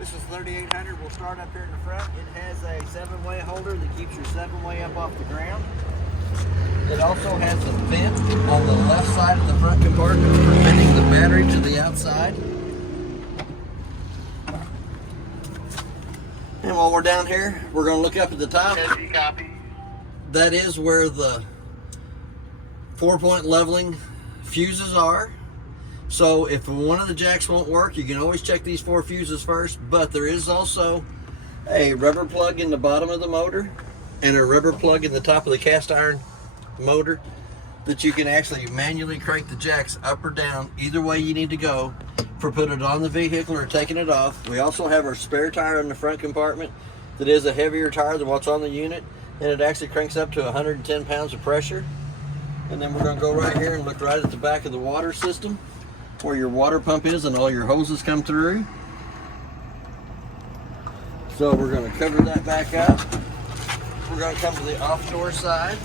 This is 3800. We'll start up here in the front. It has a 7-way holder that keeps your 7-way up off the ground. It also has a vent on the left side of the front compartment, preventing the battery to the outside. And while we're down here, we're going to look up at the top. That is where the 4-point leveling fuses are. So if one of the jacks won't work, you can always check these 4 fuses first, but there is also a rubber plug in the bottom of the motor and a rubber plug in the top of the cast iron motor that you can actually manually crank the jacks up or down either way you need to go for putting it on the vehicle or taking it off. We also have our spare tire in the front compartment that is a heavier tire than what's on the unit, and it actually cranks up to 110 pounds of pressure. And then we're going to go right here and look right at the back of the water system where your water pump is and all your hoses come through. So we're going to cover that back up. We're going to come to the off-door side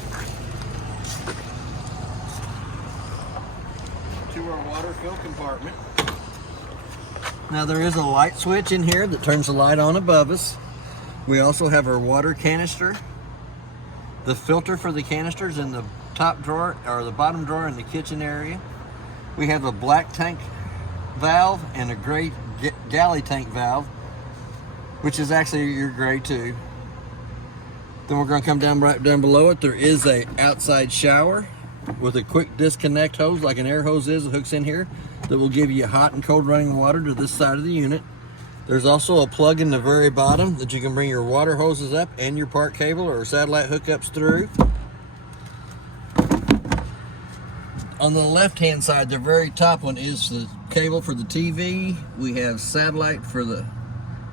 to our water fill compartment. Now there is a light switch in here that turns the light on above us. We also have our water canister. The filter for the canisters in the top drawer or the bottom drawer in the kitchen area. We have a black tank valve and a gray galley tank valve, which is actually your gray too. Then we're going to come down right down below it. There is a outside shower with a quick disconnect hose like an air hose is. It hooks in here that will give you hot and cold running water to this side of the unit. There's also a plug in the very bottom that you can bring your water hoses up and your park cable or satellite hookups through. On the left hand side, the very top one is the cable for the TV. We have satellite for the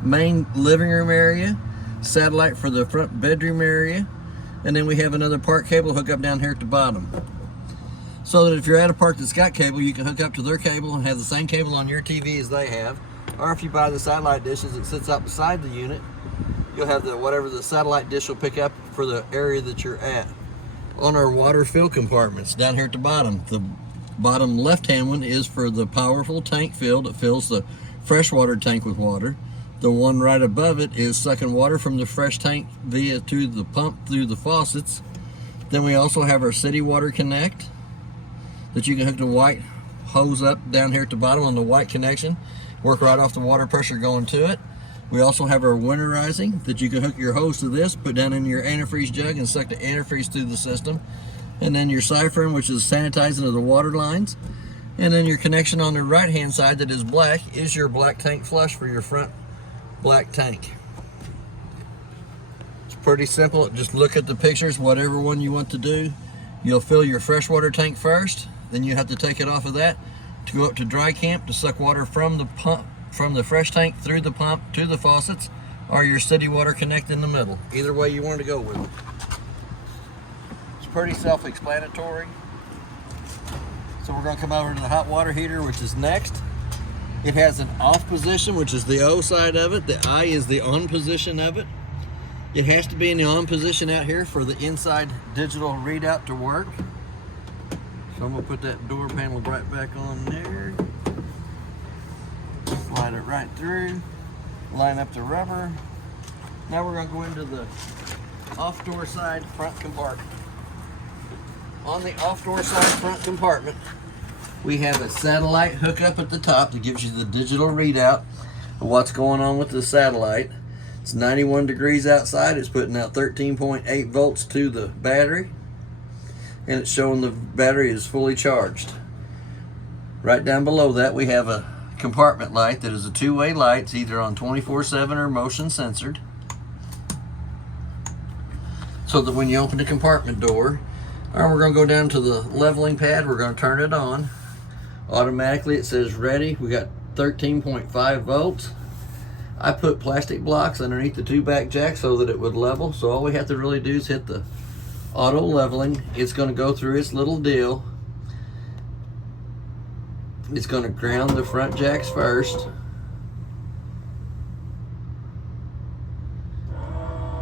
main living room area, satellite for the front bedroom area, and then we have another park cable hook up down here at the bottom. So that if you're at a park that's got cable, you can hook up to their cable and have the same cable on your TV as they have. Or if you buy the satellite dishes that sits out beside the unit, you'll have the whatever the satellite dish will pick up for the area that you're at. On our water fill compartments down here at the bottom left hand one is for the powerful tank fill that fills the freshwater tank with water. The one right above it is sucking water from the fresh tank to the pump through the faucets. Then we also have our City Water Connect that you can hook the white hose up down here at the bottom on the white connection, work right off the water pressure going to it. We also have our winterizing that you can hook your hose to this, put down in your antifreeze jug and suck the antifreeze through the system. And then your siphon, which is sanitizing of the water lines. And then your connection on the right hand side that is black is your black tank flush for your front black tank. It's pretty simple. Just look at the pictures, whatever one you want to do. You'll fill your freshwater tank first, then you have to take it off of that to go up to dry camp to suck water from the pump, from the fresh tank through the pump to the faucets, or your City Water Connect in the middle. Either way you want to go with it. It's pretty self-explanatory. So we're going to come over to the hot water heater, which is next. It has an off position, which is the O side of it. The I is the on position of it. It has to be in the on position out here for the inside digital readout to work. So I'm going to put that door panel right back on there. Slide it right through. Line up the rubber. Now we're going to go into the off door side front compartment. On the off door side front compartment, we have a satellite hookup at the top that gives you the digital readout of what's going on with the satellite. It's 91 degrees outside. It's putting out 13.8 volts to the battery, and it's showing the battery is fully charged. Right down below that, we have a compartment light that is a two-way light. It's either on 24/7 or motion censored, so that when you open the compartment door, or we're going to go down to the leveling pad, we're going to turn it on. Automatically it says ready. We got 13.5 volts. I put plastic blocks underneath the 2 back jacks so that it would level. So all we have to really do is hit the auto leveling. It's going to go through its little deal. It's going to ground the front jacks first.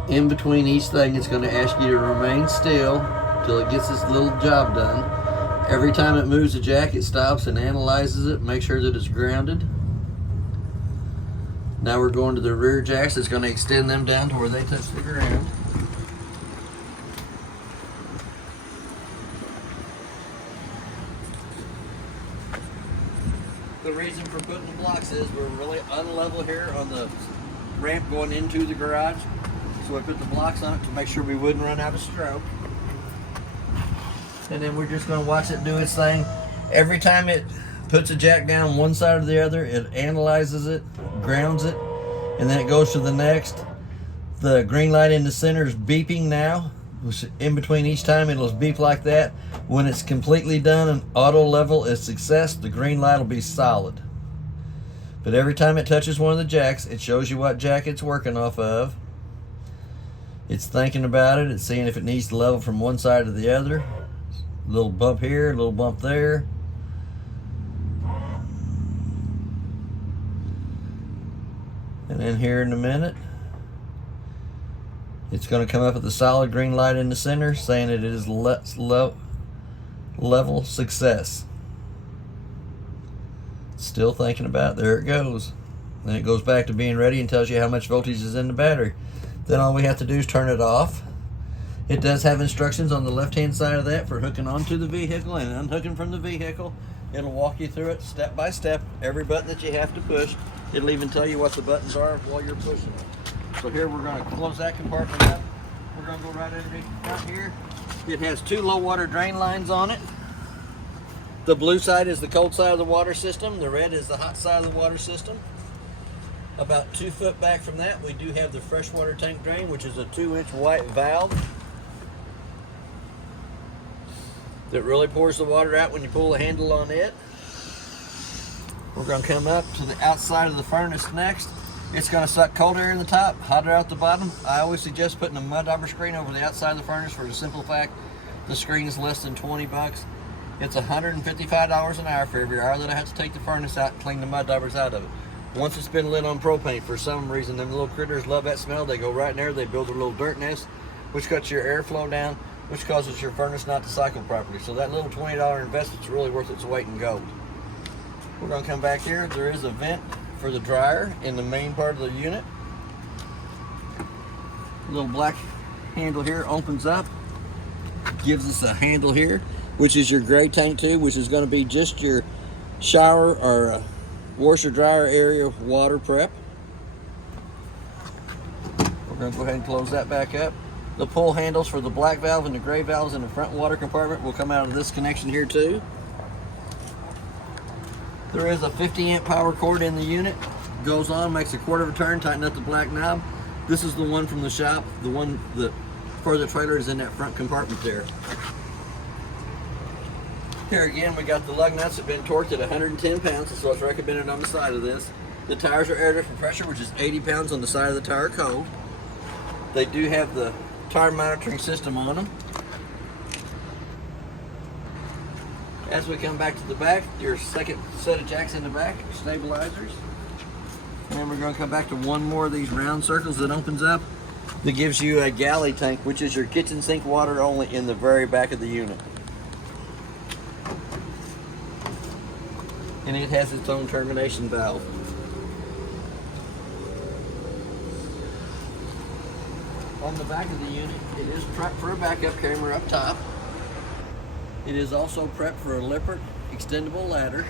In between each thing, it's going to ask you to remain still till it gets this little job done. Every time it moves a jack, it stops and analyzes it, make sure that it's grounded. Now we're going to the rear jacks. It's going to extend them down to where they touch the ground. The reason for putting the blocks is we're really unlevel here on the ramp going into the garage. So we put the blocks on it to make sure we wouldn't run out of stroke. And then we're just going to watch it do its thing. Every time it puts a jack down one side or the other, it analyzes it, grounds it, and then it goes to the next. The green light in the center is beeping now. In between each time it'll beep like that. When it's completely done and auto level is success, the green light will be solid. But every time it touches one of the jacks, it shows you what jack it's working off of. It's thinking about it. It's seeing if it needs to level from one side to the other. A little bump here, a little bump there. And then here in a minute, it's going to come up with the solid green light in the center saying it is level success. Still thinking about it. There it goes. Then it goes back to being ready and tells you how much voltage is in the battery. Then all we have to do is turn it off. It does have instructions on the left hand side of that for hooking onto the vehicle and unhooking from the vehicle. It'll walk you through it step by step, every button that you have to push. It'll even tell you what the buttons are while you're pushing it. So here we're going to close that compartment up. We're going to go right underneath the front here. It has 2 low water drain lines on it. The blue side is the cold side of the water system. The red is the hot side of the water system. About 2 foot back from that, we do have the freshwater tank drain, which is a 2-inch white valve that really pours the water out when you pull the handle on it. We're going to come up to the outside of the furnace next. It's going to suck cold air in the top, hot air out the bottom. I always suggest putting a mud dauber screen over the outside of the furnace for the simple fact the screen is less than 20 bucks. It's $155 an hour for every hour that I have to take the furnace out and clean the mud daubers out of it. Once it's been lit on propane, for some reason, them little critters love that smell. They go right in there, they build a little dirt nest, which cuts your airflow down, which causes your furnace not to cycle properly. So that little $20 investment's really worth its weight in gold. We're going to come back here. There is a vent for the dryer in the main part of the unit. A little black handle here opens up, gives us a handle here, which is your gray tank tube, which is going to be just your shower or washer dryer area water prep. We're going to go ahead and close that back up. The pull handles for the black valve and the gray valves in the front water compartment will come out of this connection here too. There is a 50-amp power cord in the unit. Goes on, makes a quarter of a turn, tighten up the black knob. This is the one from the shop. The one that for the trailer is in that front compartment there. Here again, we got the lug nuts that have been torqued at 110 pounds, so it's recommended on the side of this. The tires are air different pressure, which is 80 pounds on the side of the tire cold. They do have the tire monitoring system on them. As we come back to the back, your second set of jacks in the back, stabilizers. And then we're going to come back to one more of these round circles that opens up that gives you a galley tank, which is your kitchen sink water only in the very back of the unit. And it has its own termination valve. On the back of the unit, it is prepped for a backup camera up top. It is also prepped for a Lippert extendable ladder.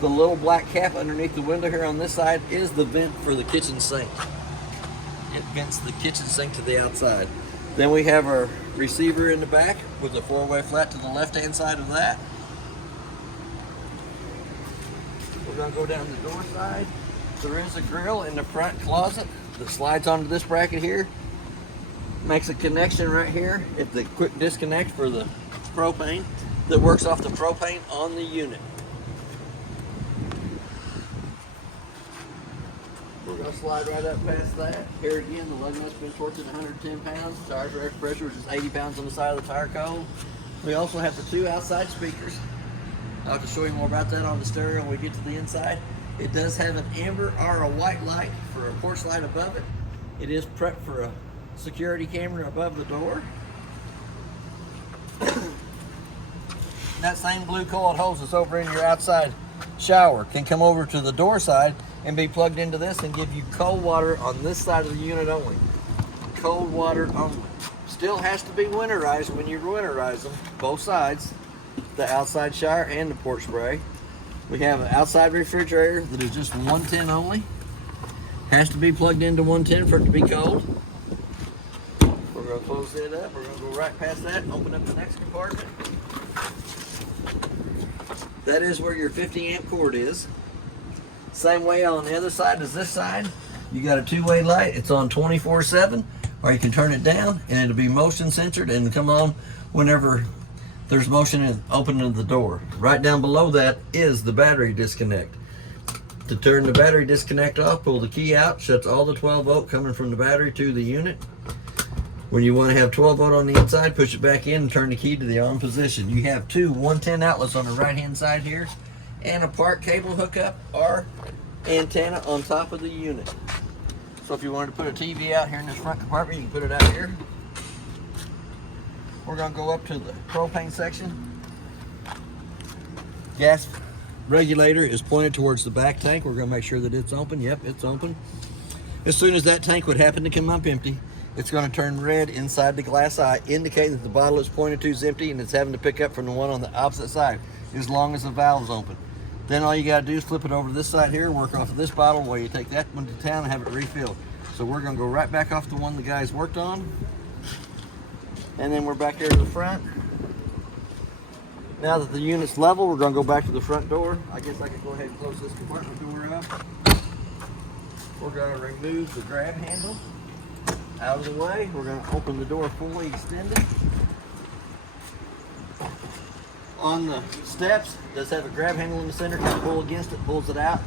The little black cap underneath the window here on this side is the vent for the kitchen sink. It vents the kitchen sink to the outside. Then we have our receiver in the back with a 4-way flat to the left-hand side of that. We're going to go down the door side. There is a grill in the front closet that slides onto this bracket here. Makes a connection right here at the quick disconnect for the propane that works off the propane on the unit. We're going to slide right up past that. Here again, the lug nut's been torqued at 110 pounds. Tires are air pressure, which is 80 pounds on the side of the tire cold. We also have the 2 outside speakers. I'll have to show you more about that on the stereo when we get to the inside. It does have an amber or a white light for a porch light above it. It is prepped for a security camera above the door. That same blue coiled hose that's over in your outside shower can come over to the door side and be plugged into this and give you cold water on this side of the unit only. Cold water only. Still has to be winterized when you winterize them, both sides, the outside shower and the port spray. We have an outside refrigerator that is just 110 only. Has to be plugged into 110 for it to be cold. We're going to close it up. We're going to go right past that and open up the next compartment. That is where your 50 amp cord is. Same way on the other side as this side. You got a two-way light. It's on 24/7, or you can turn it down and it'll be motion censored and come on whenever there's motion in opening the door. Right down below that is the battery disconnect. To turn the battery disconnect off, pull the key out, shuts all the 12 volt coming from the battery to the unit. When you want to have 12 volt on the inside, push it back in and turn the key to the on position. You have two 110 outlets on the right hand side here and a part cable hookup or antenna on top of the unit. So if you wanted to put a TV out here in this front compartment, you can put it out here. We're going to go up to the propane section. Gas regulator is pointed towards the back tank. We're going to make sure that it's open. Yep, it's open. As soon as that tank would happen to come up empty, it's going to turn red inside the glass eye, indicating that the bottle it's pointed to is empty and it's having to pick up from the one on the opposite side, as long as the valve's open. Then all you got to do is flip it over to this side here, work off of this bottle while you take that one to town and have it refilled. So we're going to go right back off the one the guys worked on. And then we're back here to the front. Now that the unit's level, we're going to go back to the front door. I guess I could go ahead and close this compartment door up. We're going to remove the grab handle out of the way. We're going to open the door fully extended. On the steps, it does have a grab handle in the center. Can pull against it, pulls it out.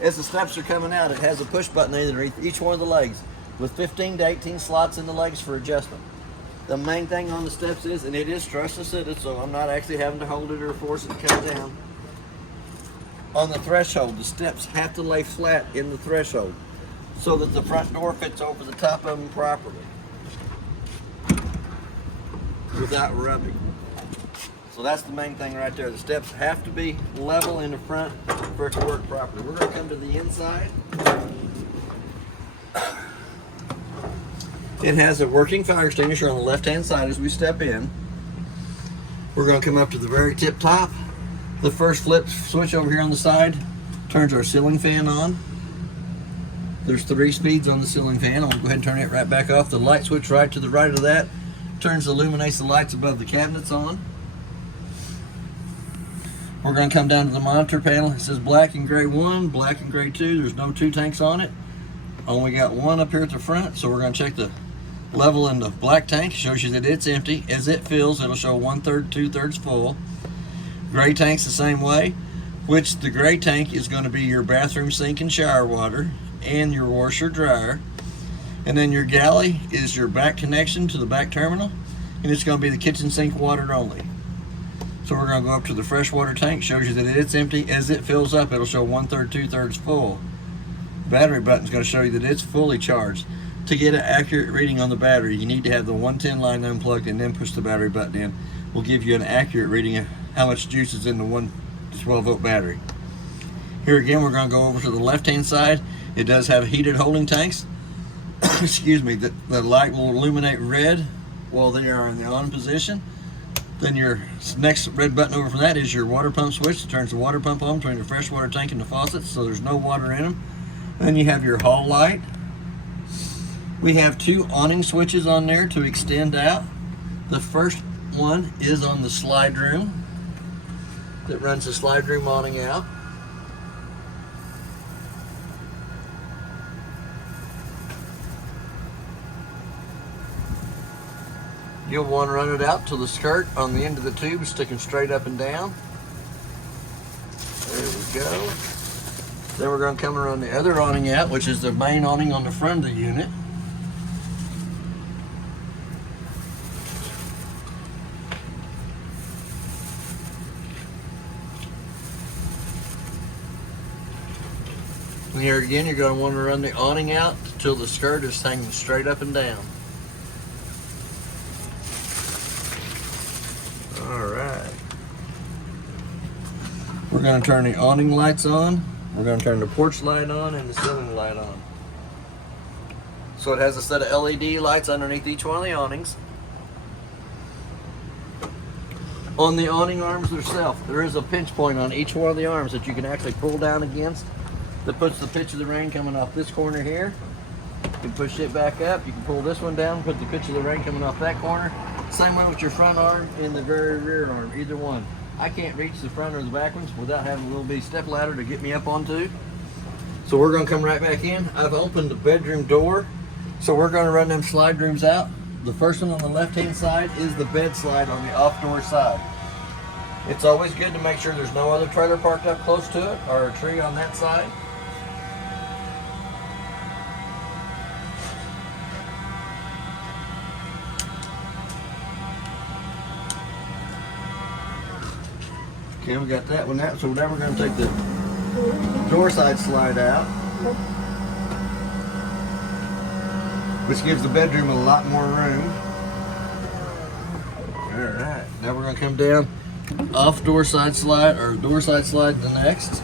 As the steps are coming out, it has a push button underneath each one of the legs with 15 to 18 slots in the legs for adjustment. The main thing on the steps is, and it is truss assisted, so I'm not actually having to hold it or force it to come down. On the threshold, the steps have to lay flat in the threshold so that the front door fits over the top of them properly without rubbing. So that's the main thing right there. The steps have to be level in the front for it to work properly. We're going to come to the inside. It has a working fire extinguisher on the left-hand side as we step in. We're going to come up to the very tip top. The first flip switch over here on the side turns our ceiling fan on. There's 3 speeds on the ceiling fan. I'll go ahead and turn it right back off. The light switch right to the right of that turns the illumination lights above the cabinets on. We're going to come down to the monitor panel. It says black and gray 1, black and gray 2. There's no 2 tanks on it. Only got 1 up here at the front, so we're going to check the level in the black tank. It shows you that it's empty. As it fills, it'll show 1/3, 2/3 full. Gray tank's the same way, which the gray tank is going to be your bathroom sink and shower water and your washer dryer. And then your galley is your back connection to the back terminal, and it's going to be the kitchen sink water only. So we're going to go up to the freshwater tank. Shows you that it's empty. As it fills up, it'll show 1/3, 2/3 full. The battery button is going to show you that it's fully charged. To get an accurate reading on the battery, you need to have the 110 line unplugged and then push the battery button in. We'll give you an accurate reading of how much juice is in the 12 volt battery. Here again, we're going to go over to the left hand side. It does have heated holding tanks. Excuse me, the light will illuminate red while they are in the on position. Then your next red button over from that is your water pump switch. It turns the water pump on between the freshwater tank and the faucets, so there's no water in them. Then you have your hall light. We have 2 awning switches on there to extend out. The first one is on the slide room that runs the slide room awning out. You'll want to run it out till the skirt on the end of the tube is sticking straight up and down. There we go. Then we're going to come around the other awning out, which is the main awning on the front of the unit. And here again, you're going to want to run the awning out till the skirt is hanging straight up and down. All right. We're going to turn the awning lights on. We're going to turn the porch light on and the ceiling light on. So it has a set of LED lights underneath each one of the awnings. On the awning arms themselves, there is a pinch point on each one of the arms that you can actually pull down against that puts the pitch of the rain coming off this corner here. You can push it back up. You can pull this one down, put the pitch of the rain coming off that corner. Same way with your front arm and the very rear arm, either one. I can't reach the front or the back ones without having a little bitty step ladder to get me up onto. So we're going to come right back in. I've opened the bedroom door, so we're going to run them slide rooms out. The first one on the left-hand side is the bed slide on the off-door side. It's always good to make sure there's no other trailer parked up close to it or a tree on that side. Okay, we got that one out. So now we're going to take the door side slide out, which gives the bedroom a lot more room. All right, now we're going to come down off door side slide, or door side slide the next.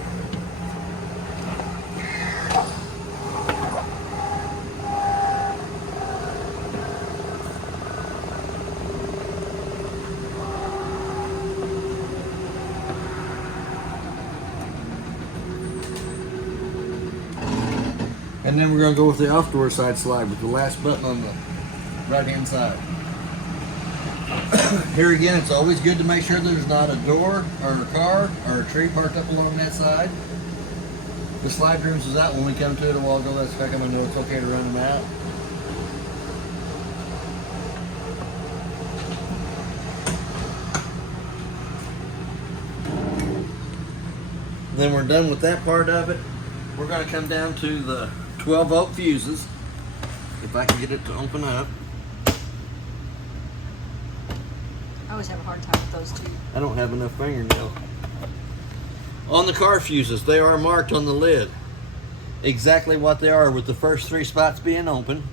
And then we're going to go with the off door side slide with the last button on the right hand side. Here again, it's always good to make sure there's not a door or a car or a tree parked up along that side. The slide rooms was out when we come to it a while ago. That's how come I know it's okay to run them out. Then we're done with that part of it. We're going to come down to the 12-volt fuses. If I can get it to open up. I always have a hard time with those two. I don't have enough fingernails. On the car fuses, they are marked on the lid. Exactly what they are, with the first 3 spots being open.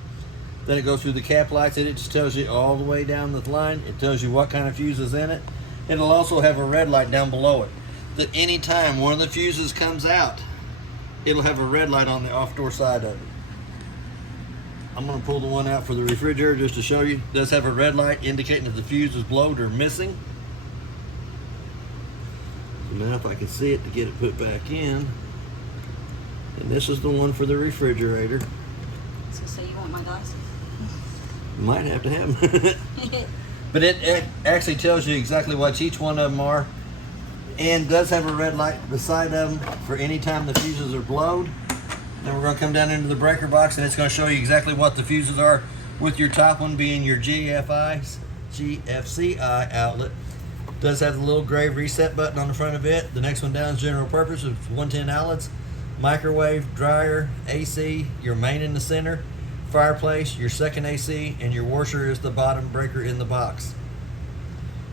Then it goes through the cap lights and it just tells you all the way down the line. It tells you what kind of fuse is in it. It'll also have a red light down below it. That any time one of the fuses comes out, it'll have a red light on the off door side of it. I'm going to pull the one out for the refrigerator just to show you. It does have a red light indicating that the fuse is blowed or missing. So now if I can see it to get it put back in. And this is the one for the refrigerator. So say you want my glasses? Might have to have them. But it actually tells you exactly what each one of them are. And does have a red light beside them for any time the fuses are blowed. Then we're going to come down into the breaker box and it's going to show you exactly what the fuses are, with your top one being your GFCI outlet. It does have the little gray reset button on the front of it. The next one down is general purpose with 110 outlets, microwave, dryer, AC, your main in the center, fireplace, your second AC, and your washer is the bottom breaker in the box.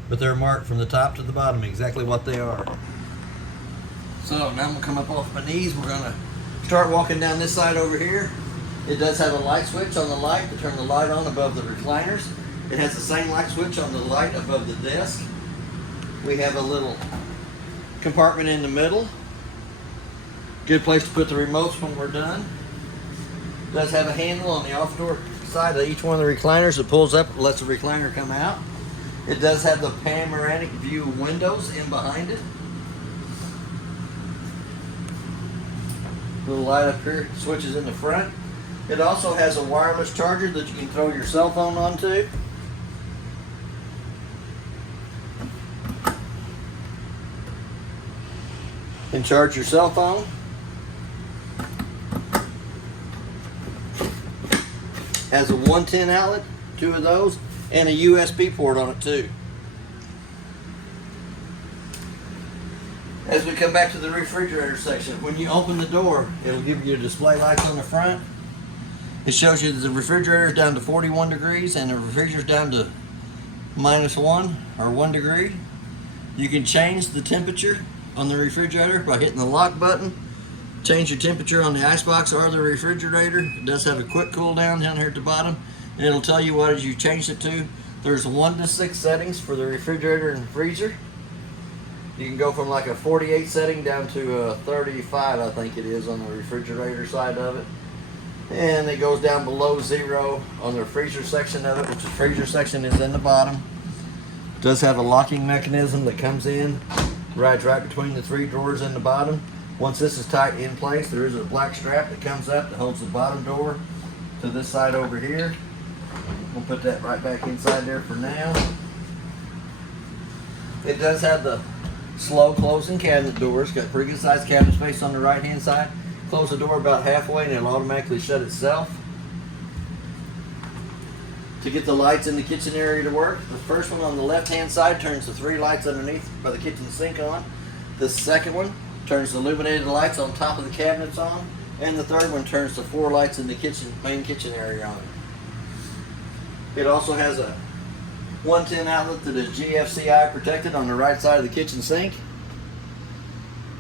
But they're marked from the top to the bottom exactly what they are. So now I'm going to come up off my knees. We're going to start walking down this side over here. It does have a light switch on the light to turn the light on above the recliners. It has the same light switch on the light above the desk. We have a little compartment in the middle. Good place to put the remotes when we're done. It does have a handle on the off door side of each one of the recliners that pulls up and lets the recliner come out. It does have the panoramic view windows in behind it. Little light up here, switches in the front. It also has a wireless charger that you can throw your cell phone onto. And charge your cell phone. Has a 110 outlet, 2 of those, and a USB port on it too. As we come back to the refrigerator section, when you open the door, it'll give you display lights on the front. It shows you that the refrigerator is down to 41 degrees and the refrigerator is down to -1 or 1 degree. You can change the temperature on the refrigerator by hitting the lock button. Change your temperature on the icebox or the refrigerator. It does have a quick cool down here at the bottom, and it'll tell you what you changed it to. There's 1 to 6 settings for the refrigerator and freezer. You can go from like a 48 setting down to a 35, I think it is, on the refrigerator side of it. And it goes down below 0 on the freezer section of it, which the freezer section is in the bottom. It does have a locking mechanism that comes in, rides right between the 3 drawers in the bottom. Once this is tight in place, there is a black strap that comes up that holds the bottom door to this side over here. We'll put that right back inside there for now. It does have the slow closing cabinet doors. Got pretty good sized cabinet space on the right hand side. Close the door about halfway and it'll automatically shut itself. To get the lights in the kitchen area to work, the first one on the left hand side turns the 3 lights underneath by the kitchen sink on. The second one turns the illuminated lights on top of the cabinets on. And the third one turns the 4 lights in the main kitchen area on. It also has a 110 outlet that is GFCI protected on the right side of the kitchen sink.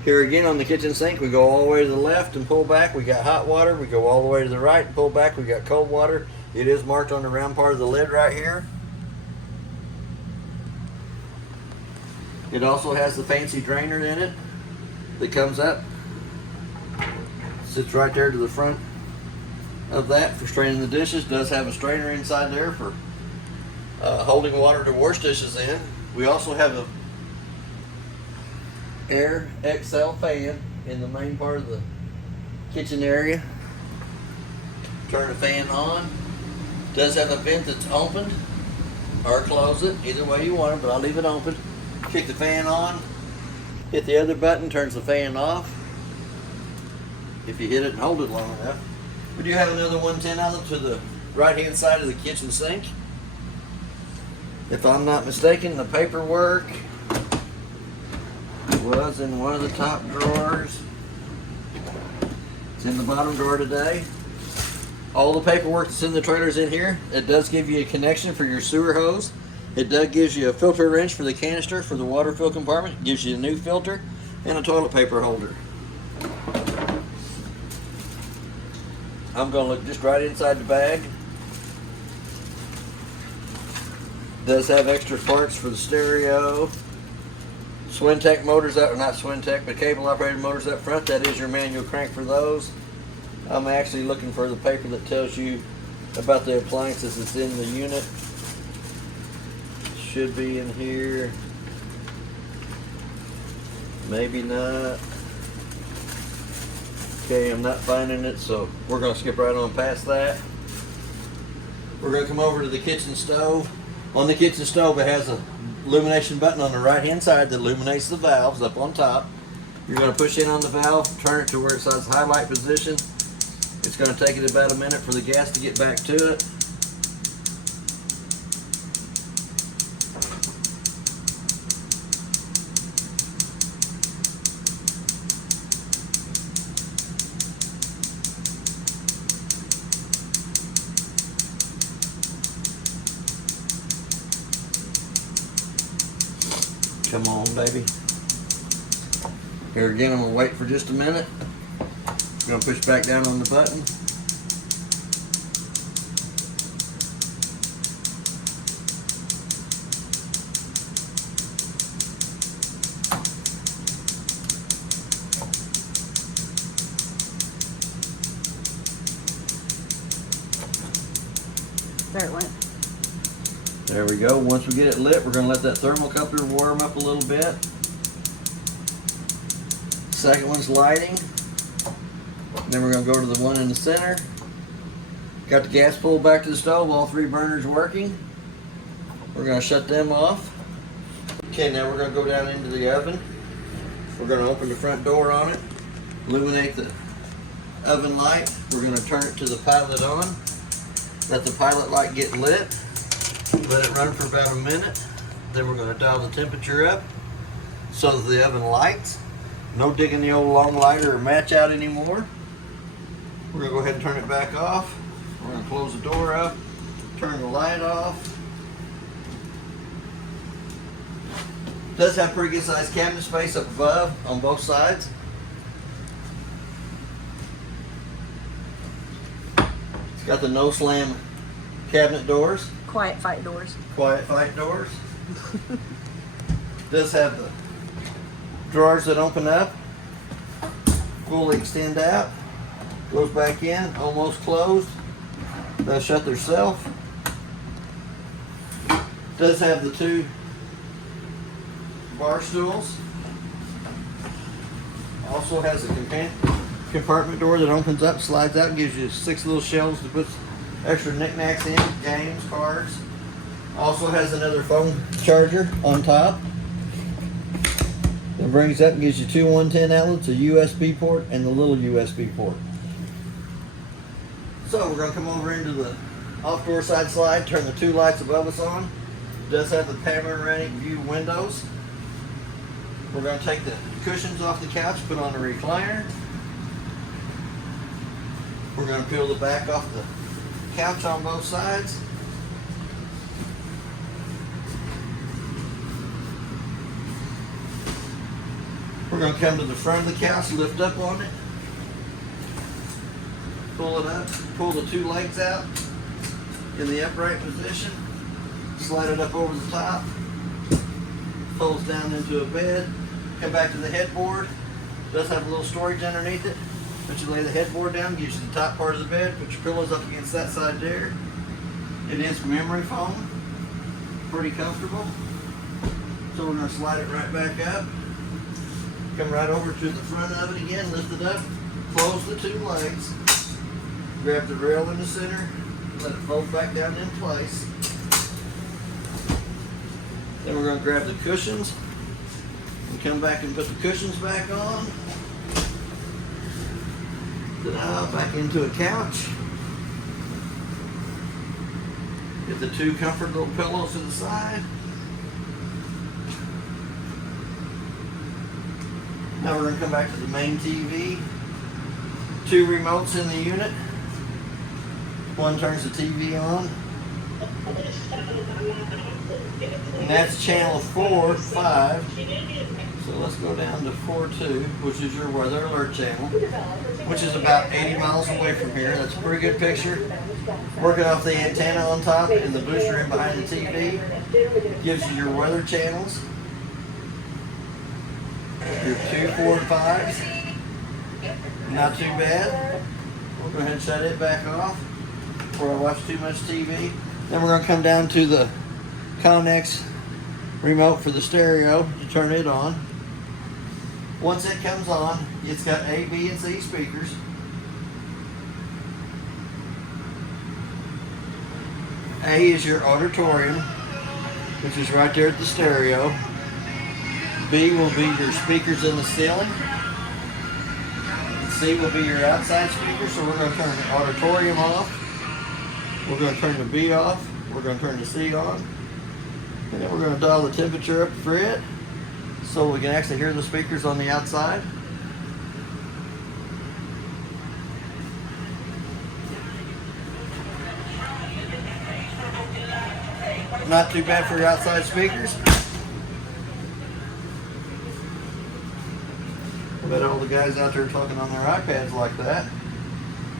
Here again on the kitchen sink, we go all the way to the left and pull back. We got hot water. We go all the way to the right and pull back. We got cold water. It is marked on the round part of the lid right here. It also has the fancy drainer in it that comes up. Sits right there to the front of that for straining the dishes. Does have a strainer inside there for holding water to wash dishes in. We also have a Air XL fan in the main part of the kitchen area. Turn the fan on. Does have a vent that's opened or close it, either way you want it, but I'll leave it open. Kick the fan on. Hit the other button, turns the fan off. If you hit it and hold it long enough. We do have another 110 outlet to the right hand side of the kitchen sink. If I'm not mistaken, the paperwork was in one of the top drawers. It's in the bottom drawer today. All the paperwork that's in the trailer is in here. It does give you a connection for your sewer hose. It does gives you a filter wrench for the canister for the water fill compartment. It gives you a new filter and a toilet paper holder. I'm going to look just right inside the bag. Does have extra parts for the stereo. Swintech motors up, or not Swintech, but cable operated motors up front. That is your manual crank for those. I'm actually looking for the paper that tells you about the appliances that's in the unit. Should be in here. Maybe not. Okay, I'm not finding it, so we're going to skip right on past that. We're going to come over to the kitchen stove. On the kitchen stove, it has a illumination button on the right hand side that illuminates the valves up on top. You're going to push in on the valve, turn it to where it says highlight position. It's going to take it about a minute for the gas to get back to it. Come on, baby. Here again, I'm gonna wait for just a minute. I'm gonna push back down on the button. There it went. There we go. Once we get it lit, we're going to let that thermocoupler warm up a little bit. Second one's lighting. Then we're going to go to the one in the center. Got the gas pulled back to the stove, all 3 burners working. We're going to shut them off. Okay, now we're going to go down into the oven. We're going to open the front door on it, illuminate the oven light. We're going to turn it to the pilot on. Let the pilot light get lit. Let it run for about a minute. Then we're going to dial the temperature up so that the oven lights. No digging the old long lighter or match out anymore. We're going to go ahead and turn it back off. We're going to close the door up, turn the light off. It does have pretty good sized cabinet space up above on both sides. It's got the no slam cabinet doors. Quiet fight doors. Quiet fight doors. Does have the drawers that open up, fully extend out, goes back in, almost closed. They'll shut themselves. Does have the 2 bar stools. Also has a compartment door that opens up, slides out, and gives you 6 little shelves to put extra knickknacks in, games, cards. Also has another phone charger on top. It brings up and gives you 2 110 outlets, a USB port, and the little USB port. So we're going to come over into the off door side slide, turn the 2 lights above us on. It does have the panoramic view windows. We're going to take the cushions off the couch, put on the recliner. We're going to peel the back off the couch on both sides. We're going to come to the front of the couch, lift up on it, pull it up, pull the 2 legs out in the upright position, slide it up over the top, folds down into a bed, come back to the headboard. It does have a little storage underneath it, but you lay the headboard down, gives you the top part of the bed, put your pillows up against that side there. It is memory foam, pretty comfortable. So we're going to slide it right back up. Come right over to the front of it again, lift it up, close the 2 legs, grab the rail in the center, let it fold back down in place. Then we're going to grab the cushions and come back and put the cushions back on. Ta-da, back into a couch. Get the 2 comfort little pillows to the side. Now we're going to come back to the main TV. 2 remotes in the unit. One turns the TV on. And that's channel 4, 5. So let's go down to 4.2, which is your weather alert channel, which is about 80 miles away from here. That's a pretty good picture. Working off the antenna on top and the booster in behind the TV. Gives you your weather channels. Your 2, 4, and 5s. Not too bad. We'll go ahead and shut it back off before I watch too much TV. Then we're going to come down to the Connex remote for the stereo to turn it on. Once it comes on, it's got A, B, and C speakers. A is your auditorium, which is right there at the stereo. B will be your speakers in the ceiling. C will be your outside speakers, so we're going to turn the auditorium off. We're going to turn the B off. We're going to turn the C on. And then we're going to dial the temperature up for it so we can actually hear the speakers on the outside. Not too bad for your outside speakers. I bet all the guys out there talking on their iPads like that.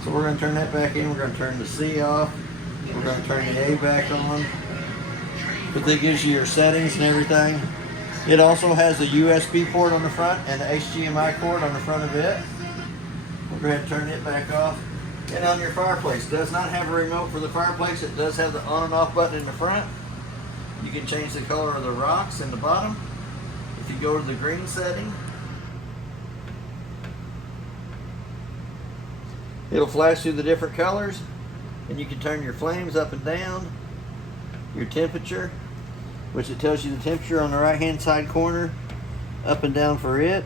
So we're going to turn that back in. We're going to turn the C off. We're going to turn the A back on. But that gives you your settings and everything. It also has a USB port on the front and an HDMI cord on the front of it. We'll go ahead and turn it back off. And on your fireplace, it does not have a remote for the fireplace. It does have the on and off button in the front. You can change the color of the rocks in the bottom. If you go to the green setting, it'll flash through the different colors, and you can turn your flames up and down, your temperature, which it tells you the temperature on the right hand side corner, up and down for it.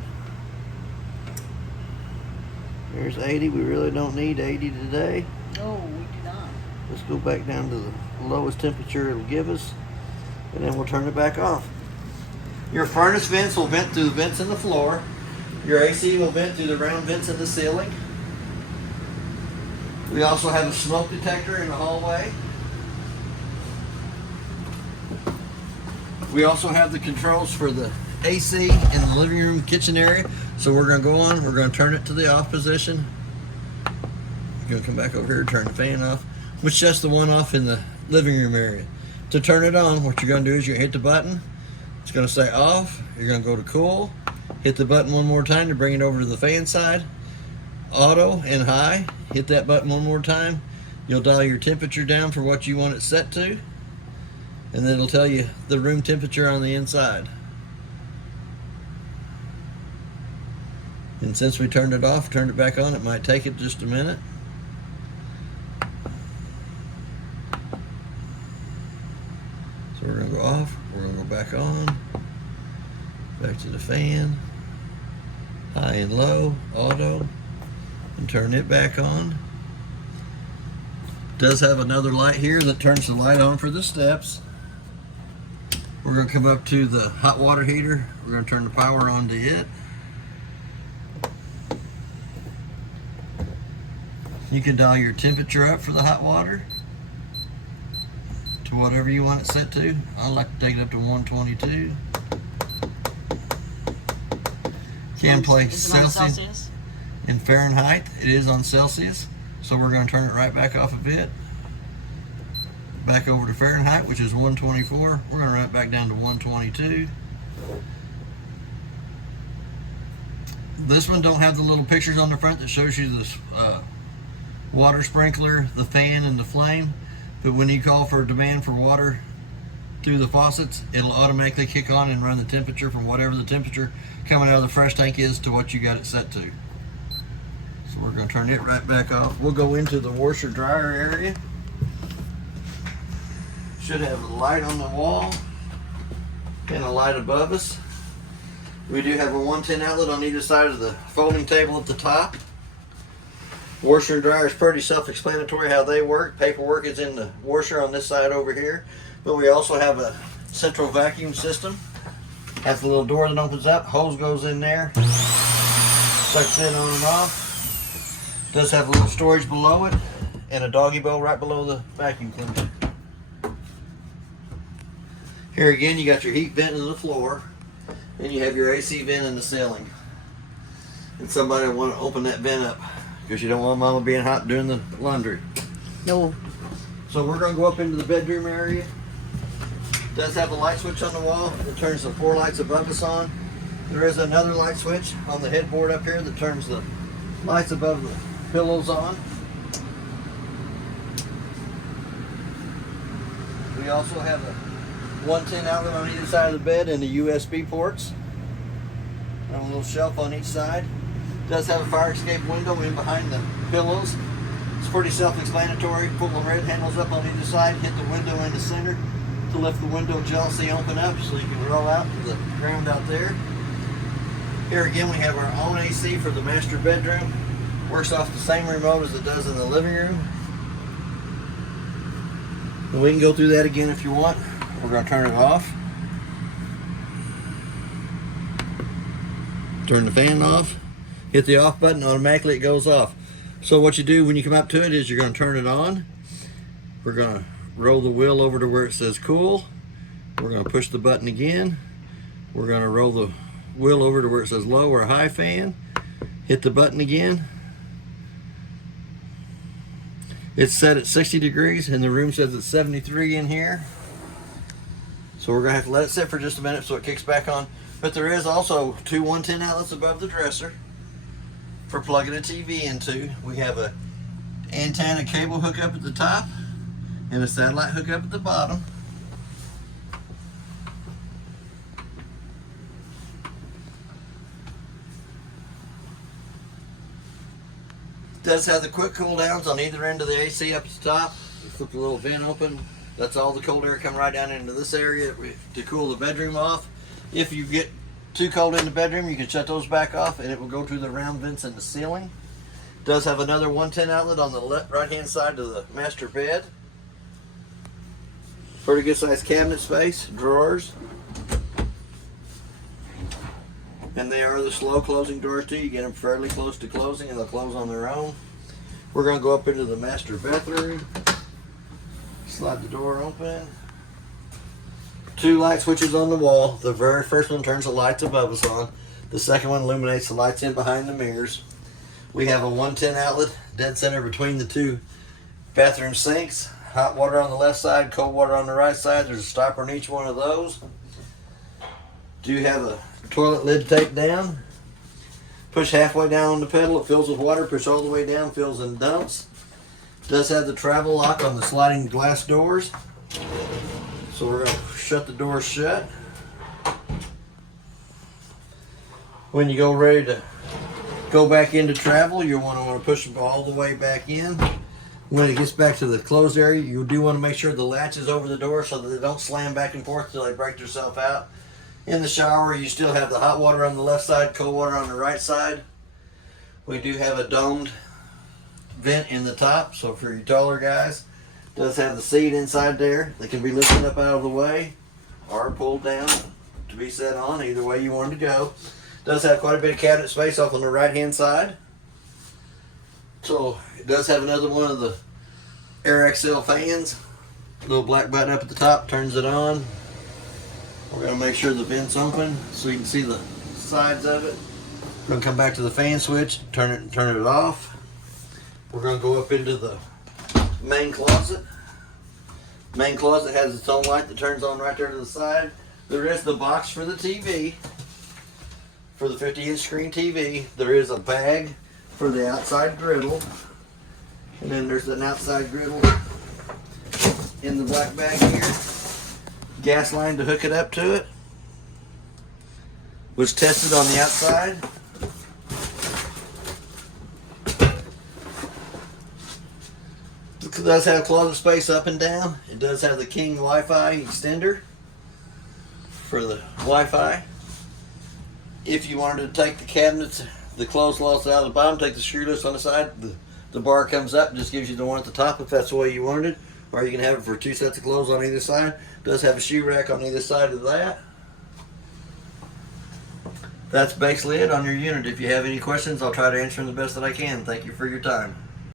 There's 80. We really don't need 80 today. No, we do not. Let's go back down to the lowest temperature it'll give us, and then we'll turn it back off. Your furnace vents will vent through the vents in the floor. Your AC will vent through the round vents in the ceiling. We also have a smoke detector in the hallway. We also have the controls for the AC in the living room, kitchen area. So we're going to go on, we're going to turn it to the off position. We're going to come back over here and turn the fan off, which is just the one off in the living room area. To turn it on, what you're going to do is you hit the button. It's going to say off. You're going to go to cool, Hit the button one more time to bring it over to the fan side. Auto and high. Hit that button one more time. You'll dial your temperature down for what you want it set to. And then it'll tell you the room temperature on the inside. And since we turned it off, turned it back on, it might take it just a minute. So we're gonna go off, we're gonna go back on, back to the fan, high and low, auto, and turn it back on. Does have another light here that turns the light on for the steps. We're gonna come up to the hot water heater. We're gonna turn the power on to it. You can dial your temperature up for the hot water to whatever you want it set to. I like to take it up to 122. Can play Is it on Celsius Celsius? and Fahrenheit. It is on Celsius, so we're going to turn it right back off a bit. Back over to Fahrenheit, which is 124. We're going to run it back down to 122. This one don't have the little pictures on the front that shows you this water sprinkler, the fan, and the flame. But when you call for a demand for water through the faucets, it'll automatically kick on and run the temperature from whatever the temperature coming out of the fresh tank is to what you got it set to. So we're going to turn it right back off. We'll go into the washer dryer area. Should have a light on the wall and a light above us. We do have a 110 outlet on either side of the folding table at the top. Washer and dryer is pretty self-explanatory how they work. Paperwork is in the washer on this side over here. But we also have a central vacuum system. Has a little door that opens up. Hose goes in there. Sucks in on and off. Does have a little storage below it. And a doggy bowl right below the vacuum cleaner. Here again you got your heat vent in the floor. And you have your AC vent in the ceiling. And somebody will want to open that vent up, because you don't want mama being hot doing the laundry. No. So we're going to go up into the bedroom area. It does have a light switch on the wall that turns the 4 lights above us on. There is another light switch on the headboard up here that turns the lights above the pillows on. We also have a 110 outlet on either side of the bed and the USB ports. And a little shelf on each side. Does have a fire escape window in behind the pillows. It's pretty self-explanatory. Pull the red handles up on either side, hit the window in the center to lift the window jealously open up so you can roll out to the ground out there. Here again we have our own AC for the master bedroom. Works off the same remote as it does in the living room. And we can go through that again if you want. We're going to turn it off. Turn the fan off. Hit the off button, automatically it goes off. So what you do when you come up to it is you're going to turn it on. We're going to roll the wheel over to where it says cool. We're going to push the button again. We're going to roll the wheel over to where it says low or high fan. Hit the button again. It's set at 60 degrees and the room says it's 73 in here. So we're going to have to let it sit for just a minute so it kicks back on. But there is also 2 110 outlets above the dresser for plugging a TV into. We have a antenna cable hookup at the top and a satellite hookup at the bottom. Does have the quick cool downs on either end of the AC up at the top. You flip the little vent open. That's all the cold air come right down into this area to cool the bedroom off. If you get too cold in the bedroom, you can shut those back off and it will go through the round vents in the ceiling. Does have another 110 outlet on the right hand side of the master bed. Pretty good sized cabinet space, drawers. And they are the slow closing drawers too. You get them fairly close to closing and they'll close on their own. We're going to go up into the master bathroom. Slide the door open. 2 light switches on the wall. The very first one turns the lights above us on. The second one illuminates the lights in behind the mirrors. We have a 110 outlet dead center between the 2 bathroom sinks. Hot water on the left side, cold water on the right side. There's a stopper in each one of those. Do have a toilet lid tape down. Push halfway down on the pedal, it fills with water. Push all the way down, fills and dumps. Does have the travel lock on the sliding glass doors. So we're going to shut the doors shut. When you go ready to go back into travel, you'll want to push them all the way back in. When it gets back to the closed area, you do want to make sure the latch is over the door so that they don't slam back and forth until they break themselves out. In the shower, you still have the hot water on the left side, cold water on the right side. We do have a domed vent in the top, so for you taller guys, it does have the seat inside there that can be lifted up out of the way or pulled down to be set on, either way you want it to go. It does have quite a bit of cabinet space off on the right hand side. So it does have another one of the AirXL fans. Little black button up at the top turns it on. We're going to make sure the vent's open so you can see the sides of it. We're going to come back to the fan switch, turn it off. We're going to go up into the main closet. Main closet has its own light that turns on right there to the side. There is the box for the TV, for the 50-inch screen TV. There is a bag for the outside griddle. And then there's an outside griddle in the black bag here. Gas line to hook it up to it. Was tested on the outside. It does have closet space up and down. It does have the King Wi-Fi extender for the Wi-Fi. If you wanted to take the cabinets, the closed locks out of the bottom, take the screwless on the side, the bar comes up and just gives you the one at the top if that's the way you wanted it. Or you can have it for 2 sets of clothes on either side. It does have a shoe rack on either side of that. That's basically it on your unit. If you have any questions, I'll try to answer them the best that I can. Thank you for your time.